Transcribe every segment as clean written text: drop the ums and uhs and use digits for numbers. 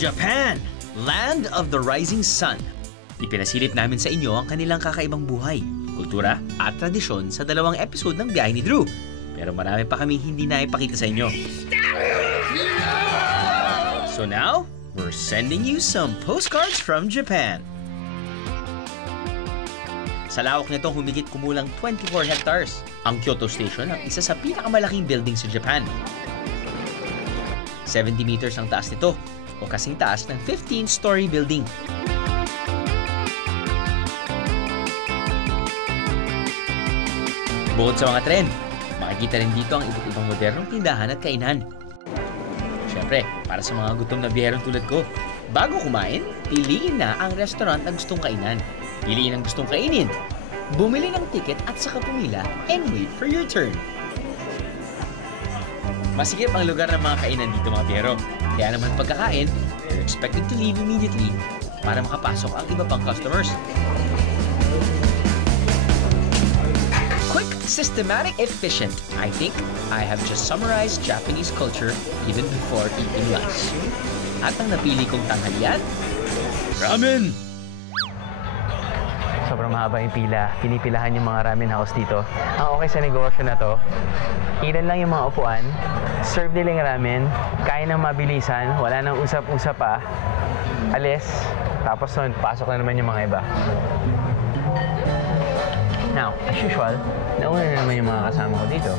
Japan, land of the rising sun. Ipinasilip namin sa inyo ang kanilang kakaibang buhay, kultura at tradisyon sa 2 episode ng Biyahe ni Drew. Pero marami pa kami hindi na ipakita sa inyo. So now, we're sending you some postcards from Japan. Sa lawak nito, humigit kumulang 24 hectares. Ang Kyoto Station ang isa sa pinakamalaking building sa Japan. 70 meters ang taas nito, o kasing taas ng 15-story building. Bukod sa mga tren, makikita rin dito ang iba't ibang modernong tindahan at kainan. Siyempre, para sa mga gutom na biherong tulad ko, bago kumain, piliin na ang restaurant na gustong kainan. Piliin ang gustong kainin, bumili ng ticket at saka pumila and wait for your turn. Masikip ang lugar ng mga kainan dito mga biyero. Kaya naman pagkakain, you're expected to leave immediately para makapasok ang iba pang customers. Quick, systematic, efficient. I think I have just summarized Japanese culture even before eating lunch. At ang napili kong tanghalian, ramen! Sobrang mahaba yung pila. Pinipilahan yung mga ramen house dito. Ang okay sa negosyo na to, ilan lang yung mga upuan, serve nila yung ramen, kain ng mabilisan, wala nang usap-usap pa, alis, tapos nun, pasok na naman yung mga iba. Now, as usual, nauna na naman yung mga kasama ko dito.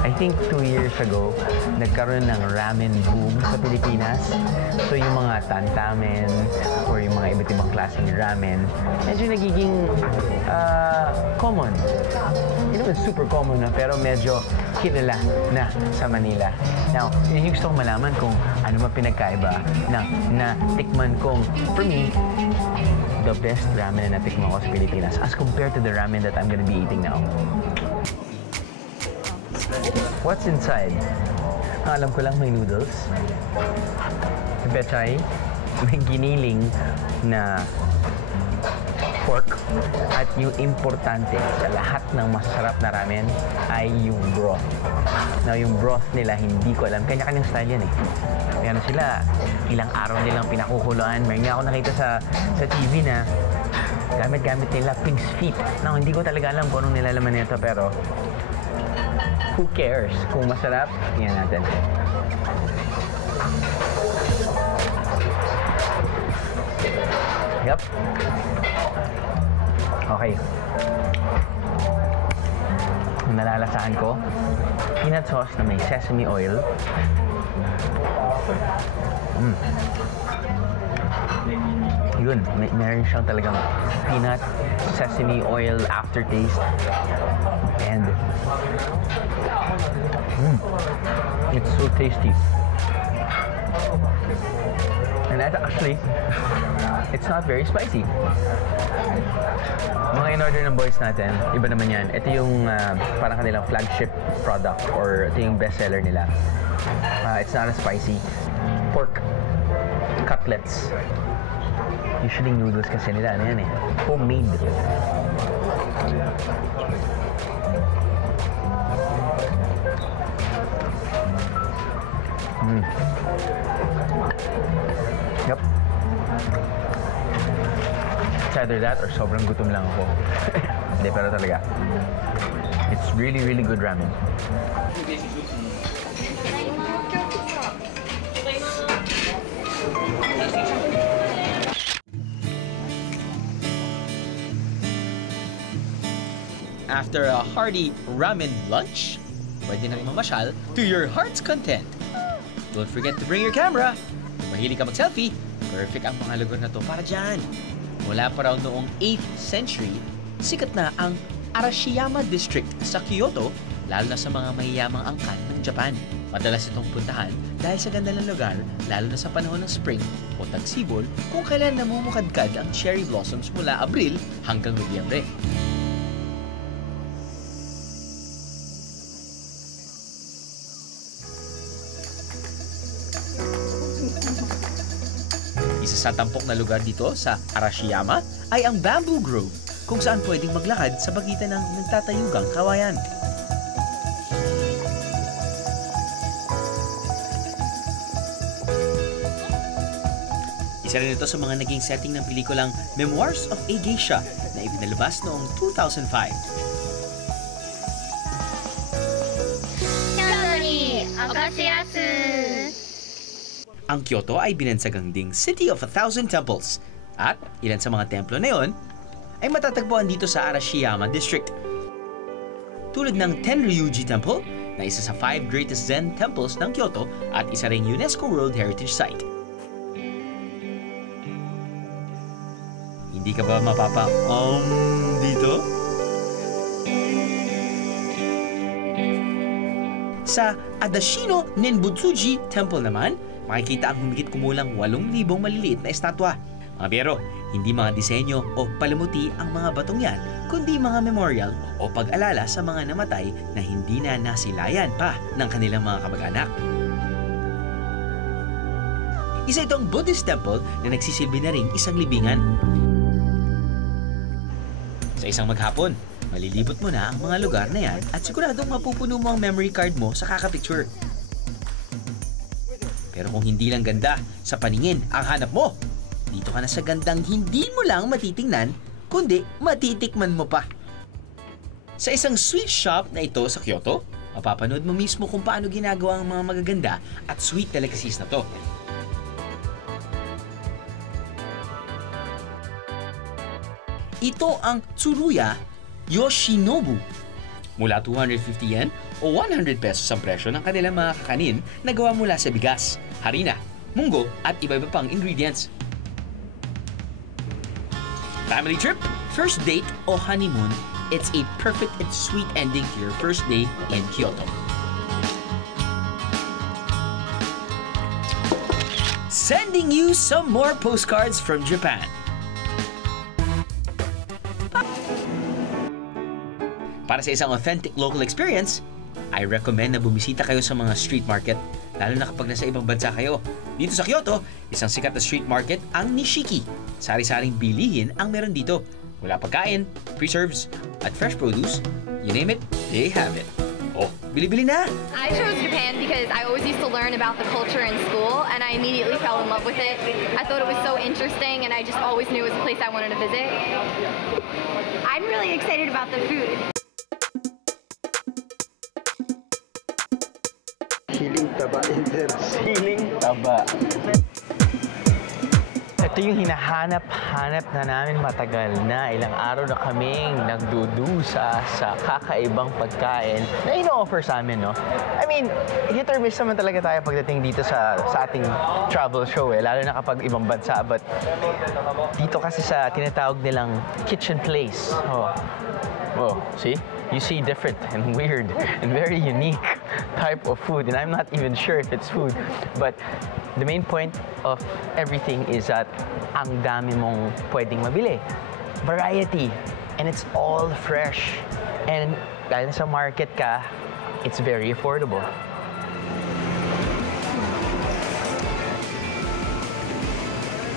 I think 2 years ago, nagkaroon ng ramen boom sa Pilipinas. So yung mga tantamen or yung mga iba't ibang klaseng ramen, medyo nagiging common. Hindi naman super common na, pero medyo kilala na sa Manila. Now, yung gusto kong malaman kung ano man pinagkaiba na tikman kong, for me, the best ramen na natikman ko sa Pilipinas as compared to the ramen that I'm gonna be eating now. What's inside? Alam ko lang may noodles, may pechay, may giniling na pork, at yung importante sa lahat ng masarap na ramen ay yung broth. Now, yung broth nila, hindi ko alam. Kanya-kanyang style yan eh. Kaya sila, ilang araw nilang pinakukuluan. May nga ako nakita sa TV na gamit-gamit nila pig's feet. Now, hindi ko talaga alam kung anong nilalaman nito, pero who cares? Kung masarap, tingnan natin. Yup. Okay. Ang nalalasahan ko, peanut sauce na may sesame oil. Yun, meron siyang talagang peanut, sesame oil aftertaste. And it's so tasty. And that's actually, it's not very spicy. Mga in-order ng boys natin, iba naman yan. Ito yung parang kanilang flagship product or ito yung bestseller nila. It's not as spicy. Pork cutlets. Usually noodles kasi nila, ano yan eh, homemade. Yup. It's either that or sobrang gutom lang ako. Hindi, pero talaga. It's really, really good ramen. After a hearty ramen lunch, pwede nang mamasyal to your heart's content. Don't forget to bring your camera. Kung mahilig ka mag-selfie, perfect ang mga lugar na to para dyan. Mula pa raw noong 8th century, sikat na ang Arashiyama District sa Kyoto, lalo na sa mga mahiyamang angkan ng Japan. Madalas itong puntahan dahil sa ganda ng lugar, lalo na sa panahon ng spring o tagsibol, kung kailan namumukadkad ang cherry blossoms mula Abril hanggang Nobyembre. Isa sa tampok na lugar dito sa Arashiyama ay ang Bamboo Grove, kung saan pwedeng maglakad sa pagitan ng nagtatayugang kawayan. Isa rin ito sa mga naging setting ng pelikulang Memoirs of a Geisha na ipinalabas noong 2005. Ang Kyoto ay binansagang ding City of 1,000 Temples at ilan sa mga templo na yon ay matatagpuan dito sa Arashiyama District. Tulad ng Tenryuji Temple na isa sa 5 greatest Zen temples ng Kyoto at isa ring UNESCO World Heritage Site. Hindi ka ba dito? Sa Adashino Nenbutsuji Temple naman, makikita ang humigit kumulang 8,000 maliliit na estatwa. Mga biyero, hindi mga disenyo o palamuti ang mga batong yan, kundi mga memorial o pag-alala sa mga namatay na hindi na nasilayan pa ng kanilang mga kamag-anak. Isa itong Buddhist temple na nagsisilbi na ring isang libingan. Sa isang maghapon, malilibot mo na ang mga lugar na yan at siguradong mapupuno mo ang memory card mo sa kakapicture. Pero kung hindi lang ganda sa paningin ang hanap mo, dito ka na sa gandang hindi mo lang matitingnan, kundi matitikman mo pa. Sa isang sweet shop na ito sa Kyoto, mapapanood mo mismo kung paano ginagawa ang mga magaganda at sweet delicacies na to. Ito ang Tsuruya Yoshinobu. Mula 250 yen o 100 pesos ang presyo ng kanilang mga kakanin na gawa mula sa bigas, harina, munggo at iba-iba pang ingredients. Family trip, first date o honeymoon, it's a perfect and sweet ending to your first day in Kyoto. Sending you some more postcards from Japan. Para sa isang authentic local experience, I recommend na bumisita kayo sa mga street market, lalo na kapag nasa ibang bansa kayo. Dito sa Kyoto, isang sikat na street market ang Nishiki. Sari-saring bilihin ang meron dito. Mula pagkain, preserves, at fresh produce, you name it, they have it. Oh, bili-bili na! I chose Japan because I always used to learn about the culture in school and I immediately fell in love with it. I thought it was so interesting and I just always knew it was a place I wanted to visit. I'm really excited about the food. Siling taba, siling taba. Ito yung hinahanap-hanap na namin matagal na. Ilang araw na kaming nagdudusa sa kakaibang pagkain na ino-offer sa amin, no? I mean, hit or miss naman talaga tayo pagdating dito sa ating travel show, eh. Lalo na kapag ibang bansa. But dito kasi sa tinatawag nilang kitchen place. Oh, see? You see different and weird and very unique type of food. And I'm not even sure if it's food. But the main point of everything is that ang dami mong pwedeng mabili. Variety. And it's all fresh. And dahil sa market ka, it's very affordable.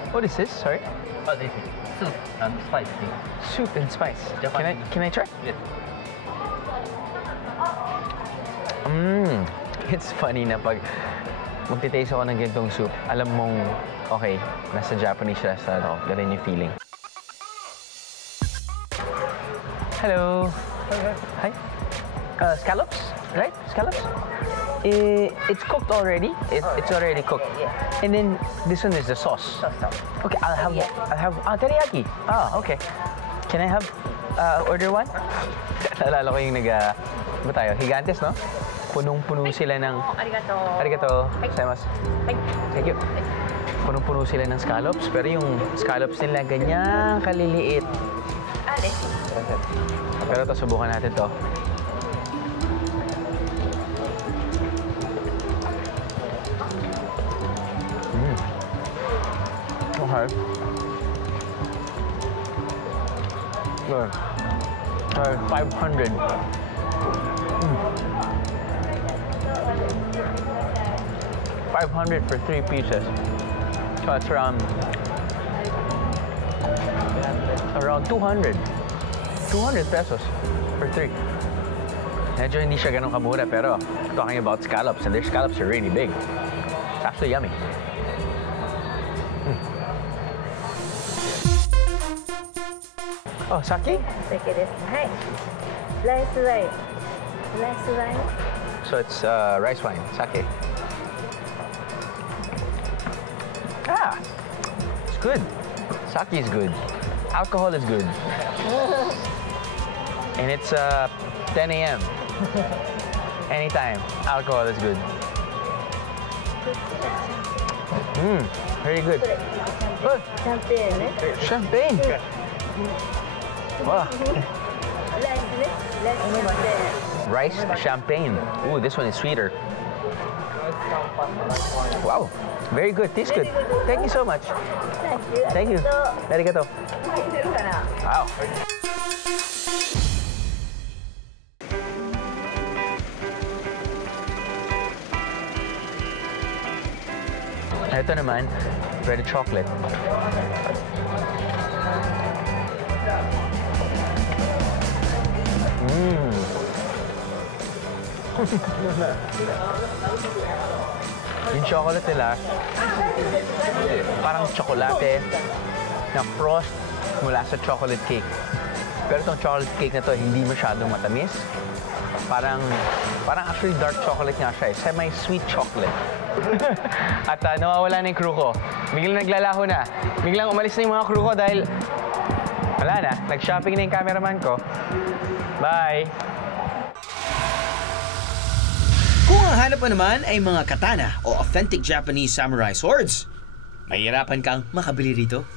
What is this? Sorry? Oh, this is soup and spice thing. Soup and spice. Can I try? Yes. It's funny na pag magtitaste ako ng ganitong soup, alam mong, okay, nasa Japanese restaurant ako. Ganun yung feeling. Hello. Hi. Scallops, right? Scallops? It's cooked already. It's already cooked. And then this one is the sauce. Okay, I'll have teriyaki. Okay. Can I have order one? Naalala ko yung ba tayo? Gigantes, no? Punong-puno sila ng... Arigato. Gozaimasu. Thank you. Punong-puno sila ng scallops, pero yung scallops nila ganyan kaliliit. Pero ito, subukan natin to. Okay. Good. 500. 500 for 3 pieces. So it's around 200. 200 pesos for 3. Medyo hindi siya ganun kamura, pero talking about scallops, and their scallops are really big. It's actually yummy. Oh, sake? 酒です。はい。ライスワイン。ライスワイン。 So it's rice wine, sake. Ah, it's good. Sake is good. Alcohol is good. And it's 10 a.m. Anytime, alcohol is good. Very good. Oh, シャンペーンね。 champagne. Wow. ライスね。ライスシャンペーン。 Rice champagne. Ooh, this one is sweeter. Wow, very good. Tastes good. Thank you so much. Thank you. Arigato. Wow. Ito naman, red chocolate. Yung chocolate nila, parang tsokolate na frost mula sa chocolate cake. Pero itong chocolate cake na to, hindi masyadong matamis. Parang actually dark chocolate nga siya eh. Semi-sweet chocolate. At nawawala na yung crew ko. Biglang naglalaho na. Biglang umalis na yung mga crew ko dahil wala na. Nag-shopping na yung cameraman ko. Bye! Kung ang hanap mo naman ay mga katana o authentic Japanese samurai swords, mahirapan kang makabili rito.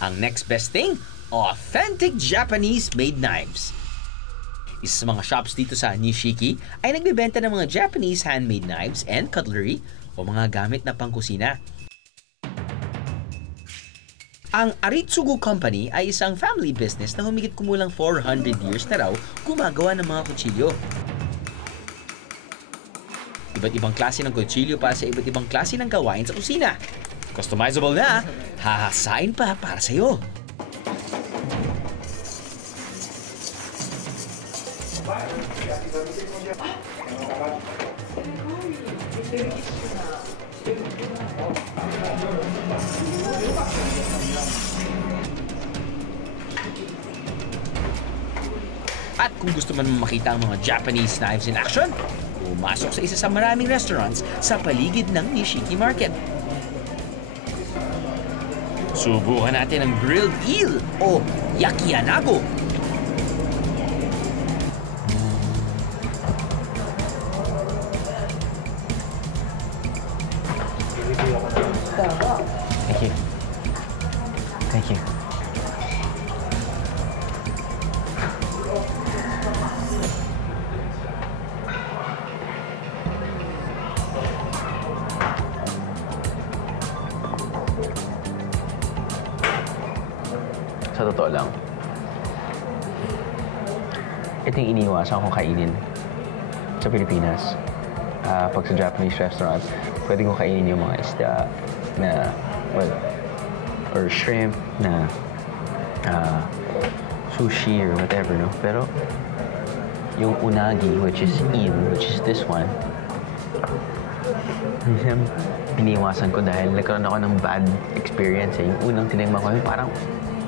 Ang next best thing, authentic Japanese-made knives. Isa sa mga shops dito sa Nishiki ay nagbebenta ng mga Japanese handmade knives and cutlery o mga gamit na pangkusina. Ang Aritsugu Company ay isang family business na humigit kumulang 400 years na raw gumagawa ng mga kutsilyo. Iba't ibang klase ng kutsilyo para sa iba't ibang klase ng gawain sa kusina. Customizable na, hahasain pa para sa iyo. At kung gusto man makita ang mga Japanese knives in action, pumasok sa isa sa maraming restaurants sa paligid ng Nishiki Market. Subukan natin ang grilled eel o yakianago. Thank you. Thank you. Sa totoo lang, ito yung iniiwasan kong kainin sa Pilipinas. Pag sa Japanese restaurant, pwede kong kainin yung mga isda na, well, or shrimp na sushi or whatever, no? Pero yung unagi, which is eel, which is this one, iniiwasan ko dahil nagkaroon ako ng bad experience. Yung unang tinigman ko, parang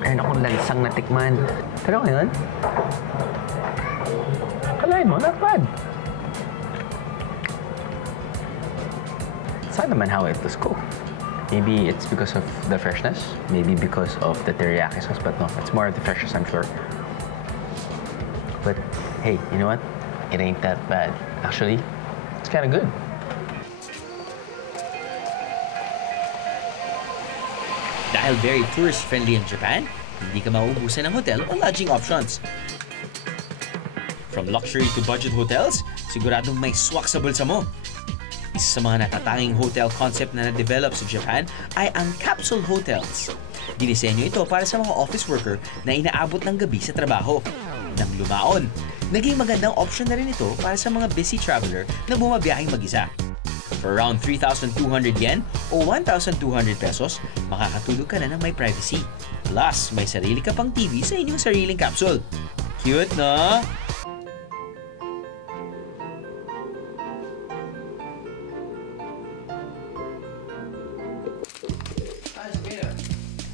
meron akong lansang natikman. Pero ngayon, kalahin mo, not bad. It's not naman how it was cooked. Maybe it's because of the freshness. Maybe because of the teriyaki sauce. But no, it's more of the freshness, I'm sure. But hey, you know what? It ain't that bad. Actually, it's kind of good. Dahil very tourist-friendly in Japan, hindi ka mauubusan ng hotel o lodging options. From luxury to budget hotels, siguradong may swak sa bulsa mo. Isa sa mga natatanging hotel concept na na-develop sa Japan ay ang capsule hotels. Dinisenyo ito para sa mga office worker na inaabot ng gabi sa trabaho. Nang lumaon, naging magandang option na rin ito para sa mga busy traveler na bumabiyaheng mag-isa. For around 3,200 yen o 1,200 pesos, makakatulog ka na ng may privacy. Plus, may sarili ka pang TV sa inyong sariling capsule. Cute, no?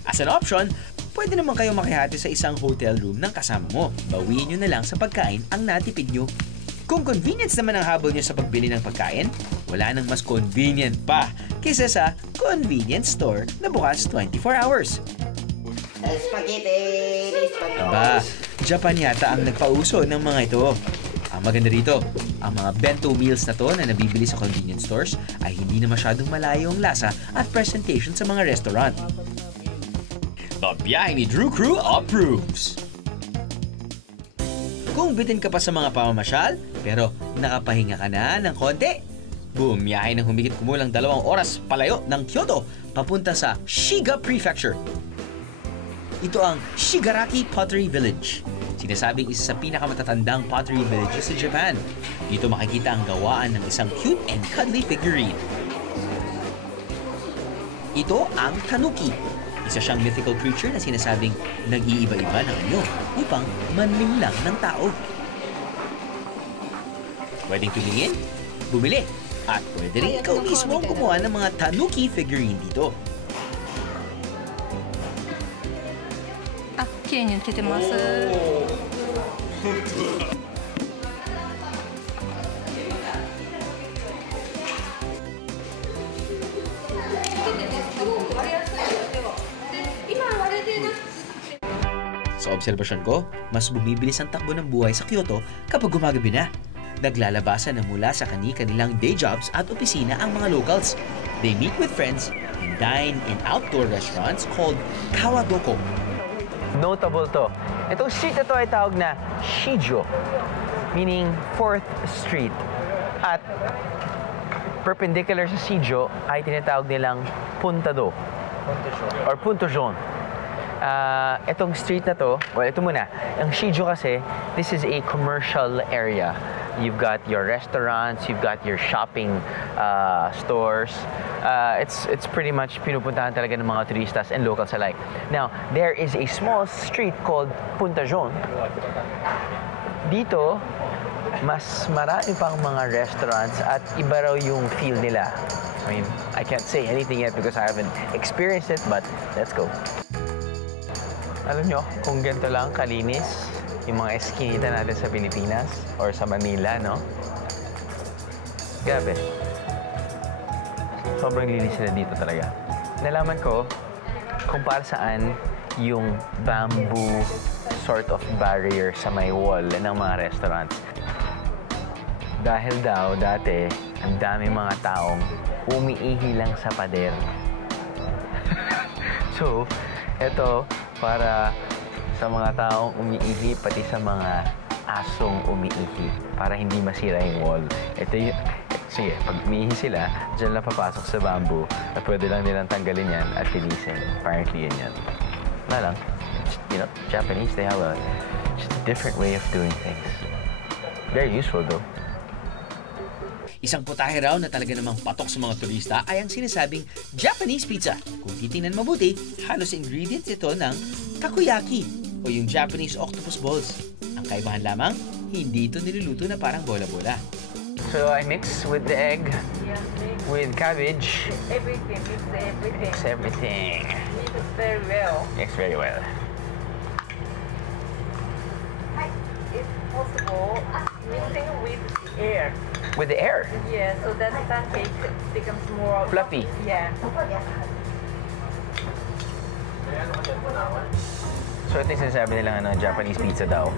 As an option, pwede naman kayo makihati sa isang hotel room ng kasama mo. Bawiin nyo na lang sa pagkain ang natipid nyo. Kung convenience naman ang habol nyo sa pagbili ng pagkain, wala nang mas convenient pa kaysa sa convenience store na bukas 24 hours. Aba, Japan yata ang nagpauso ng mga ito. Ang maganda rito, ang mga bento meals na to na nabibili sa convenience stores ay hindi na masyadong malayo ang lasa at presentation sa mga restaurant. The biyahe ni Drew Crew approves! Kung bitin ka pa sa mga pamamasyal, pero nakapahinga ka na ng konti, bumiyahe ng humigit kumulang 2 oras palayo ng Kyoto papunta sa Shiga Prefecture. Ito ang Shigaraki Pottery Village. Sinasabing isa sa pinakamatatandang pottery villages sa Japan. Dito makikita ang gawaan ng isang cute and cuddly figurine. Ito ang tanuki. Isa siyang mythical creature na sinasabing nag-iiba-iba ng anyo upang manlinlang ng tao. Pwedeng tumingin, bumili, at pwede rin ikaw mismo gumawa ng mga tanuki figurine dito. 綺麗に抜けてます。Sa obserbasyon ko, mas bumibilis ang takbo ng buhay sa Kyoto kapag gumagabi na. Naglalabasan na mula sa kanilang day jobs at opisina ang mga locals. They meet with friends and dine in outdoor restaurants called kawadoko. Notable to. Itong street na to ay tawag na Shijo, meaning 4th Street. At perpendicular sa Shijo ay tinatawag nilang Puntado or Punto Jaune. Itong street na to, well, ito muna. Ang Shijo kasi, this is a commercial area. You've got your restaurants, you've got your shopping stores. It's pretty much pinupuntahan talaga ng mga turistas and locals alike. Now, there is a small street called Punta Jaune. Dito, mas marami pang mga restaurants at iba raw yung feel nila. I mean, I can't say anything yet because I haven't experienced it, but let's go. Alam nyo, kung ganito lang kalinis yung mga eskinita natin sa Pilipinas or sa Manila, no? Grabe. Sobrang linis na dito talaga. Nalaman ko kung para saan yung bamboo sort of barrier sa may wall ng mga restaurants. Dahil daw, dati, ang dami mga taong umiihi lang sa pader. So, eto, para sa mga taong umiihi, pati sa mga asong umiihi, para hindi masira yung wall. Ito yung, sige, pag umiihi sila, dyan lang papasok sa bamboo at pwede lang nilang tanggalin yan at linisin. Apparently, yan. Wala lang. You know, Japanese, they have just a different way of doing things. Very useful, though. Isang putahe raw na talaga namang patok sa mga turista ay ang sinasabing Japanese pizza. Kung titingnan mabuti, halos ingredients ito ng takoyaki o yung Japanese octopus balls. Ang kaibahan lamang, hindi ito niluluto na parang bola-bola. So I mix with the egg, with cabbage. Everything, Mix everything. Mix very well. Mix very well. If possible, mixing with the air. With the air. Yeah, so that pancake becomes more Fluffy. Yeah. So ito yung sinasabi nilang Japanese pizza daw.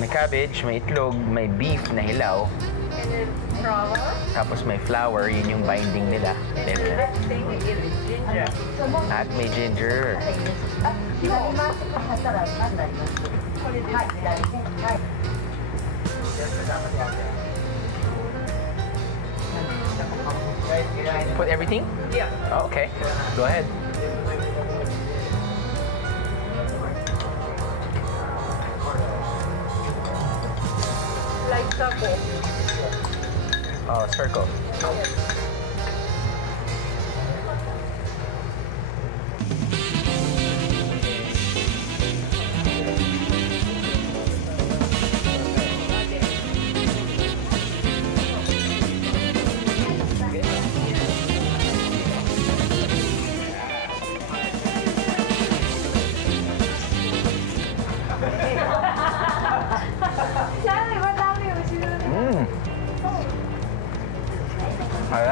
May cabbage, may itlog, may beef na hilaw. And then flour. Tapos may flour, yun yung binding nila. And the best thing is ginger. At may ginger. Put everything? Yeah. Oh, okay. Go ahead. Like taco. Oh, circle.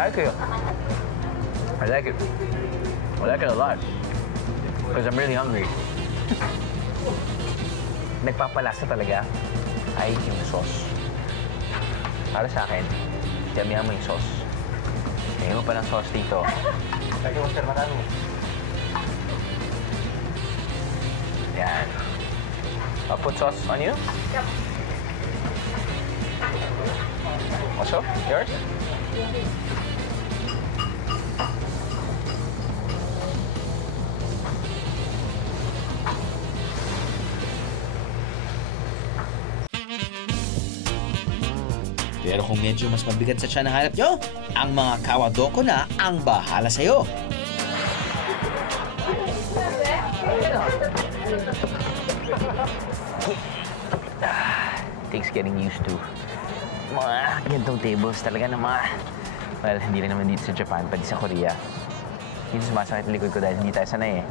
like it. I like it. I like it a lot. Because I'm really hungry. Nagpapalasa talaga ay yung sauce. Para sa akin, damihan mo yung sauce. Kaya mo pa ng sauce dito. Lagi mo, sir, marami. Yan. I'll put sauce on you? Yep. Also, yours? Pero kung medyo mas mabigat sa tiyan ang hanap nyo, ang mga kawadoko na ang bahala sa'yo. Takes getting used to. Mga gantong tables talaga na mga... Well, hindi rin naman dito sa Japan, pati sa Korea. Hindi sumasakit ang likod ko dahil hindi tayo sanay eh.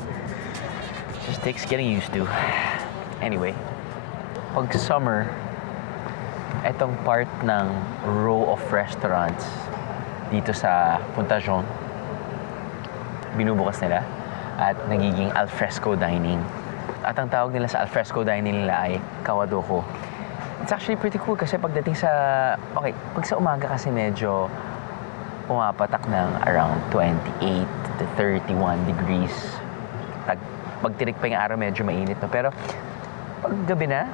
Just takes getting used to. Anyway, pag summer, etong part ng row of restaurants dito sa Punta-Jeon, binubukas nila at nagiging alfresco dining. At ang tawag nila sa alfresco dining nila ay kawadoko. It's actually pretty cool kasi pagdating sa... Okay, pag sa umaga kasi medyo pumapatak ng around 28 to 31 degrees. Pag tirik pa yung araw, medyo mainit. No? Pero pag gabi na,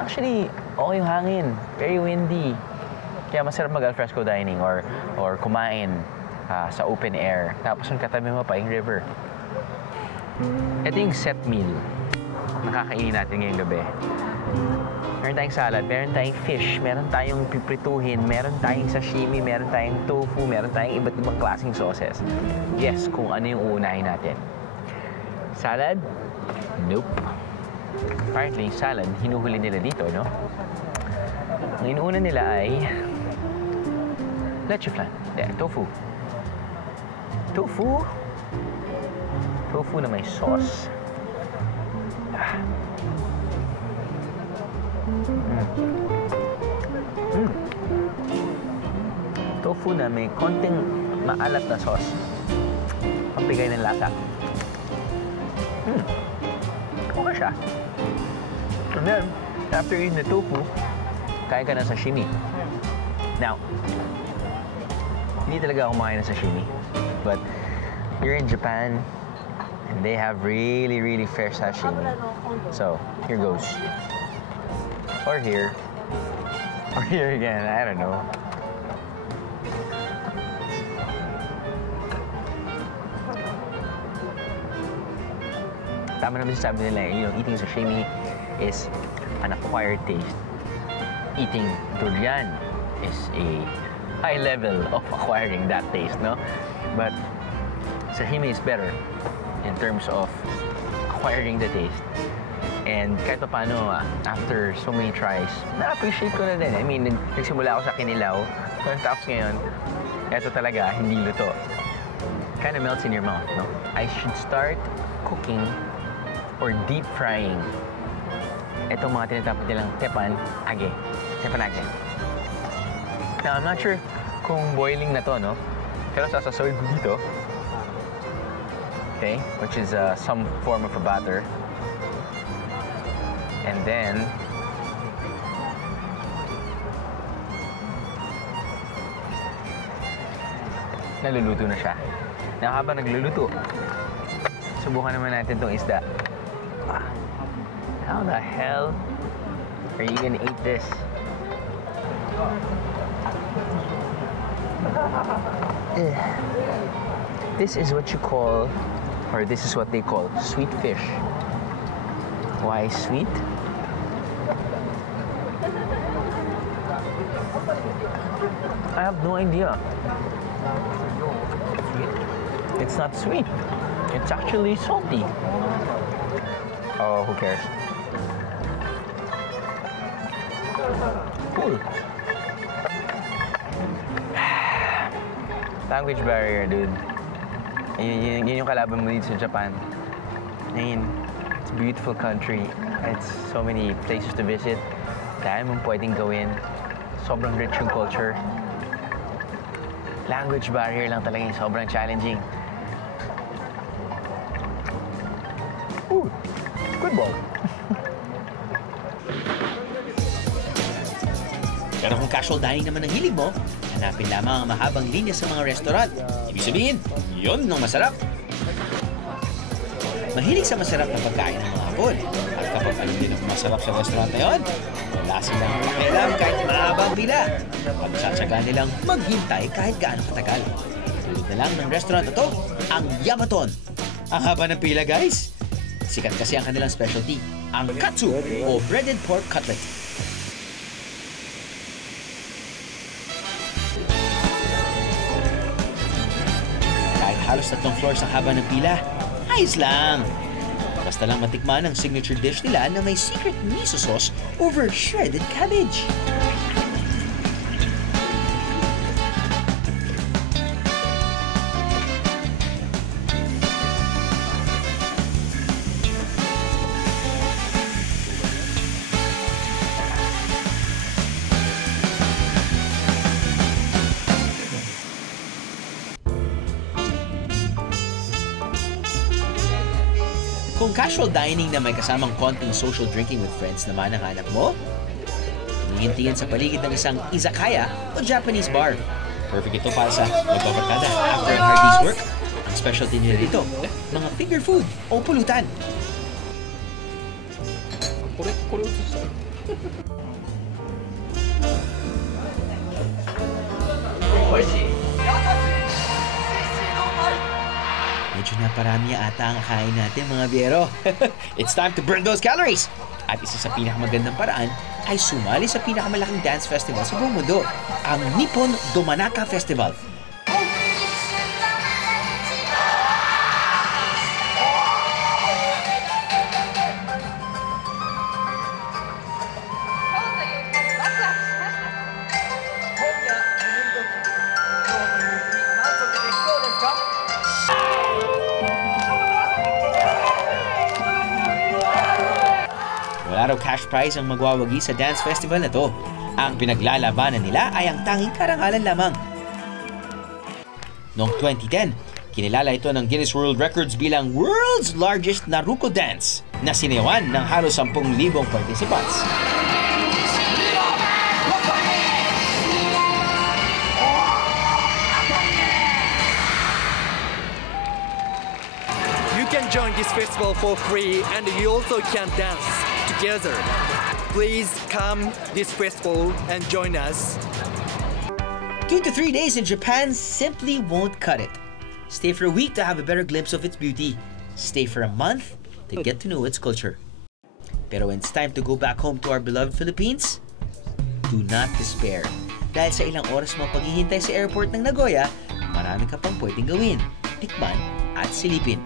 actually, okay yung hangin. Very windy. Kaya masarap mag-alfresco dining or kumain sa open air. Tapos yung katabi mo pa yung river. Ito yung set meal na kakainin natin ngayong gabi. Meron tayong salad, meron tayong fish, meron tayong piprituhin, meron tayong sashimi, meron tayong tofu, meron tayong iba't ibang klaseng sauces. Yes, kung ano yung uunahin natin. Salad? Nope. Apparently, salad, hinuhuli nila dito, no? Ang inuuna nila ay leche flan. Yeah, tofu. Tofu? Tofu na may sauce. Tofu na may konting maalat na sauce. Pampigay ng lasa. Okay siya. And then, after eating the tofu, kain ka ng sashimi. Now, hindi talaga ako kumakain ng sashimi. But, you're in Japan, and they have really, really fresh sashimi. So, here goes. Or here. Or here again, I don't know. Tama naman sabi nila, eating sashimi is an acquired taste. Eating durian is a high level of acquiring that taste, no? But sashimi is better in terms of acquiring the taste. And kahit pa paano, after so many tries, na-appreciate ko na din. I mean, nagsimula ako sa kinilaw. Tapos ngayon, eto talaga, hindi luto. Kind of melts in your mouth, no? I should start cooking or deep frying itong mga tinatapos nilang teppanyaki. Teppanyaki. Now, I'm not sure kung boiling na to, no? Pero sasasoy ko dito. Okay? Which is some form of a batter. And then, naluluto na siya. Now, habang nagluluto, subukan naman natin itong isda. How the hell are you gonna eat this? This is what you call, or this is what they call, sweet fish. Why sweet? I have no idea. It's not sweet. It's actually salty. Oh, who cares? Cool. Language barrier, dude. Yun yung kalaban mo dito sa Japan. I mean, it's a beautiful country. It's so many places to visit. Dahil mong pwedeng gawin. Sobrang rich yung culture. Language barrier lang talaga yung sobrang challenging. Ooh, good ball. Pero kung casual dining naman ang hilig mo, hanapin lamang ang mahabang linya sa mga restaurant. Ibig sabihin, yun ang masarap. Mahilig sa masarap na pagkain ng mga Hapon. At kapag alam din ang masarap sa restaurant na yun, wala silang kailangan kahit mahabang pila. Pagtsatsaga nilang maghintay kahit gaano katagal. Tulad na lang ng restaurant na to, ang Yamaton. Ang haba ng pila, guys. Sikat kasi ang kanilang specialty, ang katsu o breaded pork cutlet. Kahit halos 3 floors ang haba ng pila, ayos lang. Basta lang matikman ang signature dish nila na may secret miso sauce over shredded cabbage. Kung casual dining na may kasamang konting social drinking with friends naman ang hanap mo, tingin-tingin sa paligid ng isang izakaya o Japanese bar. Perfect ito para sa magbabarkada after a hard day's work. Ang specialty nila dito, mga finger food o pulutan. Medyo na parami ata ang kain natin, mga biyero. It's time to burn those calories! At isa sa pinakamagandang paraan ay sumali sa pinakamalaking dance festival sa buong mundo, ang Nippon Domanaka Festival. Wala raw cash prize ang magwawagi sa dance festival na to. Ang pinaglalabanan nila ay ang tanging karangalan lamang. Noong 2010, kinilala ito ng Guinness World Records bilang World's Largest Naruko Dance na sinayawan ng halos 10,000 participants. You can join this festival for free and you also can dance together. Please come this festival and join us. 2 to 3 days in Japan simply won't cut it. Stay for a week to have a better glimpse of its beauty. Stay for a month to get to know its culture. Pero when it's time to go back home to our beloved Philippines, do not despair. Dahil sa ilang oras mo paghihintay sa airport ng Nagoya, marami ka pang pwedeng gawin, tikman at silipin.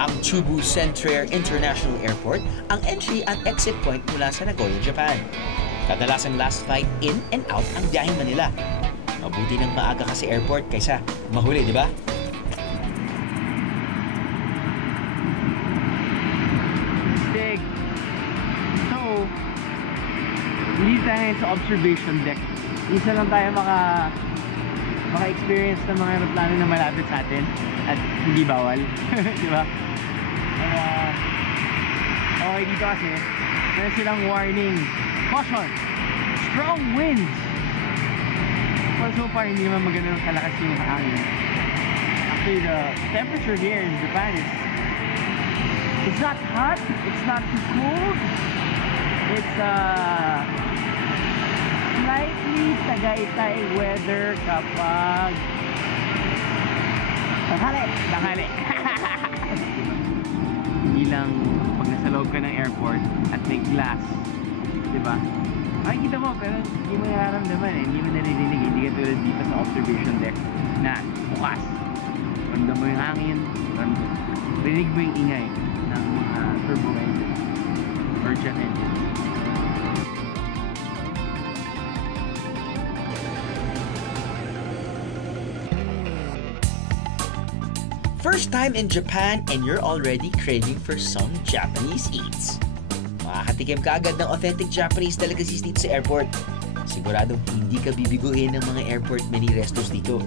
Ang Chubu Centrair International Airport ang entry at exit point mula sa Nagoya, Japan. Kadalasang last flight in and out ang biyaheng Manila. Mabuti nang maaga ka sa airport kaysa mahuli, di ba? Big. So, hindi tayo sa observation deck. Isa lang tayo maka-experience ng mga aeroplano na malapit sa atin at hindi bawal. Di ba? Okay, dito kasi meron silang warning. Caution! Strong winds! Well, so far, hindi naman magandang kalakas yung hangin. Actually, the temperature here in Japan is it's not hot, it's not too cold. It's slightly tagaytay weather kapag tanghali. Hindi lang pag nasa loob ka ng airport at may glass, di ba? Makikita mo pero hindi mo nararamdaman eh, hindi mo naririnig, hindi ka tulad dito sa observation deck na bukas. Ramdam mo yung hangin, rinig mo yung ingay ng mga turbo engine or jet engine. First time in Japan and you're already craving for some Japanese eats. Makakatikim ka agad ng authentic Japanese delicacies dito sa airport. Siguradong hindi ka bibiguhin ng mga airport mini restos dito.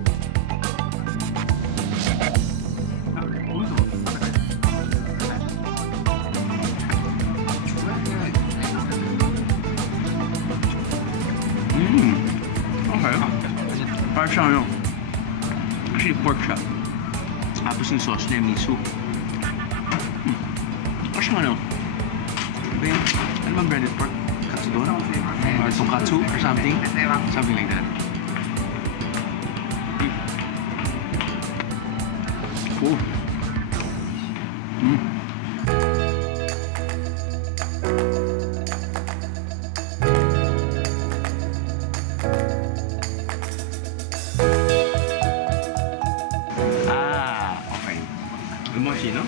Okay. Parang siyang ano. Actually, pork siya. Tapos yung sauce niya, miso. Parang siyang ano. Ba yun? Ano bang breaded pork? Katsudon? Or tonkatsu or something? Something like that. Cool. Okay. The mochi, no?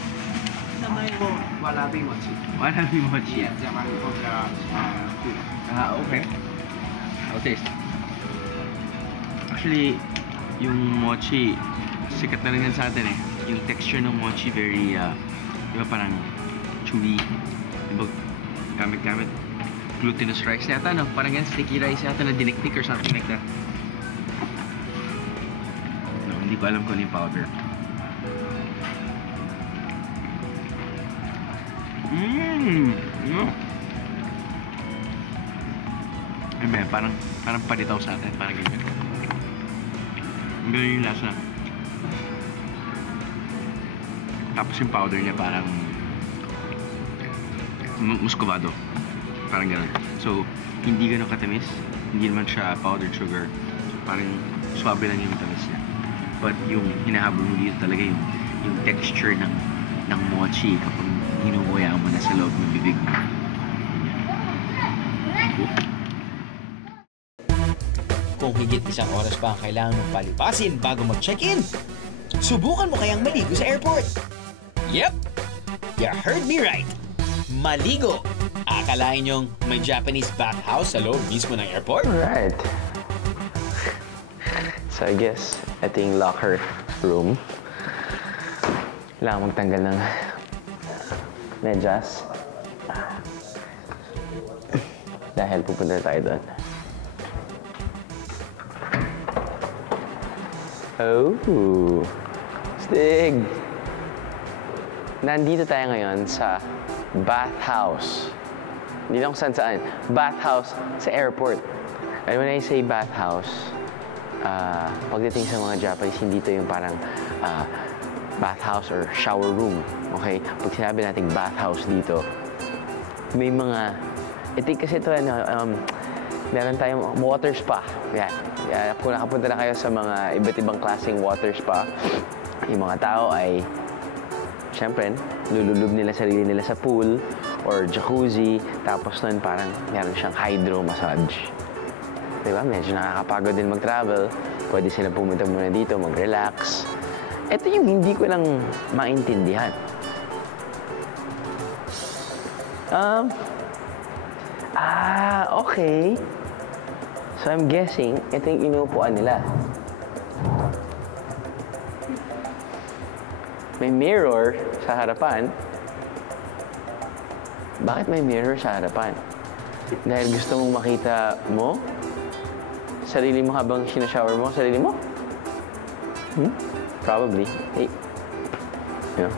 Walabi mochi. Walabi mochi. Yeah, Japan food. Okay. I'll taste. Actually, yung mochi, sikat na rin yan sa atin eh. Yung texture ng mochi very, di ba parang chewy. Diba, gamit-gamit glutinous rice yata, no? Parang yan sticky rice yata na diniktik or something like that. No, hindi ko alam kung ano yung powder. No. Ay, parang palitaw sa atin, parang ganyan. Ang ganyan yung lasa. Tapos yung powder niya parang muscovado. Parang gano'n. So, hindi gano'n katamis. Hindi naman siya powdered sugar. Parang swabe lang yung tamis niya. But yung hinahabol mo dito talaga yung texture ng mochi kapag hinuhuya mo na sa loob ng bibig mo. Kung higit isang oras pa ang kailangan mong palipasin bago mag-check-in, subukan mo kayang maligo sa airport. Yep! You heard me right! Maligo! Akalain niyong may Japanese bathhouse sa loob mismo ng airport? Alright. So I guess, ito yung locker room. Kailangan magtanggal ng medyas. Dahil pupunta tayo doon. Oh! Stig! Nandito tayo ngayon sa bathhouse. Hindi lang kung saan. Bathhouse sa airport. And when I say bathhouse, pagdating sa mga Japanese, hindi ito yung parang bathhouse or shower room. Okay? Pag sinabi natin bathhouse dito, may mga... Ito kasi ito, meron tayong water spa. Yan. Kung nakapunta na kayo sa mga iba't ibang klaseng water spa, yung mga tao ay, syempre, lululub nila sarili nila sa pool or jacuzzi, tapos nun parang meron siyang hydro massage. Diba? Medyo nakakapagod din mag-travel. Pwede sila pumunta muna dito, mag-relax. Ito yung hindi ko lang maintindihan. Okay. So I'm guessing, ito yung inuupuan nila. May mirror sa harapan. Bakit may mirror sa harapan? Dahil gusto mong makita mo? Sarili mo habang sinashower mo? Sarili mo? Probably. Hey.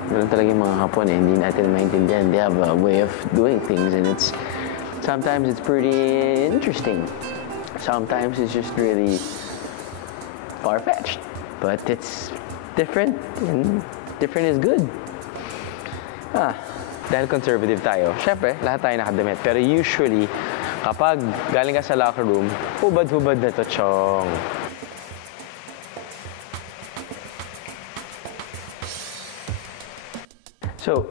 Ganun talaga yung mga Hapon eh. Hindi natin maintindihan. They have a way of doing things and sometimes it's pretty interesting. Sometimes it's just really far-fetched. But it's different and different is good. Dahil conservative tayo, syempre, lahat tayo nakadamit. Pero usually, kapag galing ka sa locker room, hubad-hubad na to, chong. So,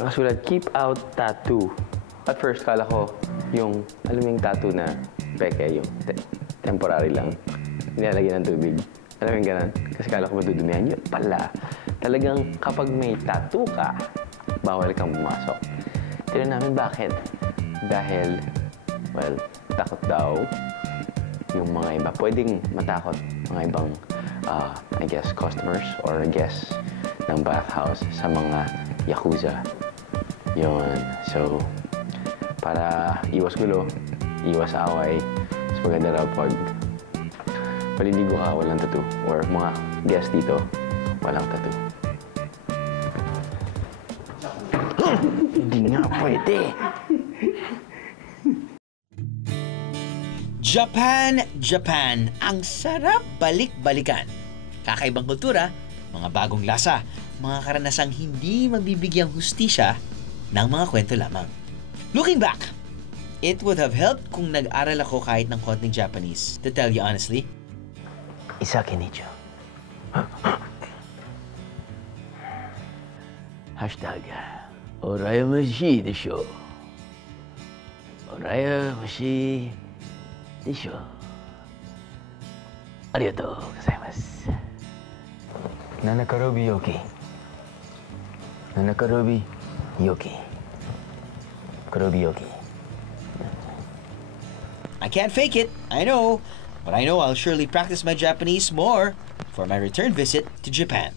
nakasulat, keep out tattoo. At first, kala ko yung, alam mo yung tattoo na peke, yung temporary lang. Nilalagyan ng tubig. Alam mo yung ganun? Kasi kala ko madudumihan. Yun pala. Talagang kapag may tattoo ka, bawal kang pumasok. Tignan namin bakit. Dahil, well, takot daw yung mga iba. Pwedeng matakot mga ibang, I guess, customers or guests ng bathhouse sa mga yakuza. Yun. So, para iwas gulo, iwas away, Mas maganda raw pag paliligo ka, walang tattoo. Or mga guest dito, walang tattoo. Hindi nga pwede. Japan. Ang sarap balik-balikan. Kakaibang kultura, mga bagong lasa, mga karanasang hindi mabibigyang hustisya ng mga kwento lamang. Looking back, it would have helped kung nag-aral ako kahit ng konting Japanese. To tell you honestly, Isake Nicho. Hashtag, Orayamashi desho. Orayamashi desho. Arigatou gozaimasu. Nanakarobi yoki. Nanakarobi yoki. Karobi yoki. I can't fake it, I know. But I know I'll surely practice my Japanese more for my return visit to Japan.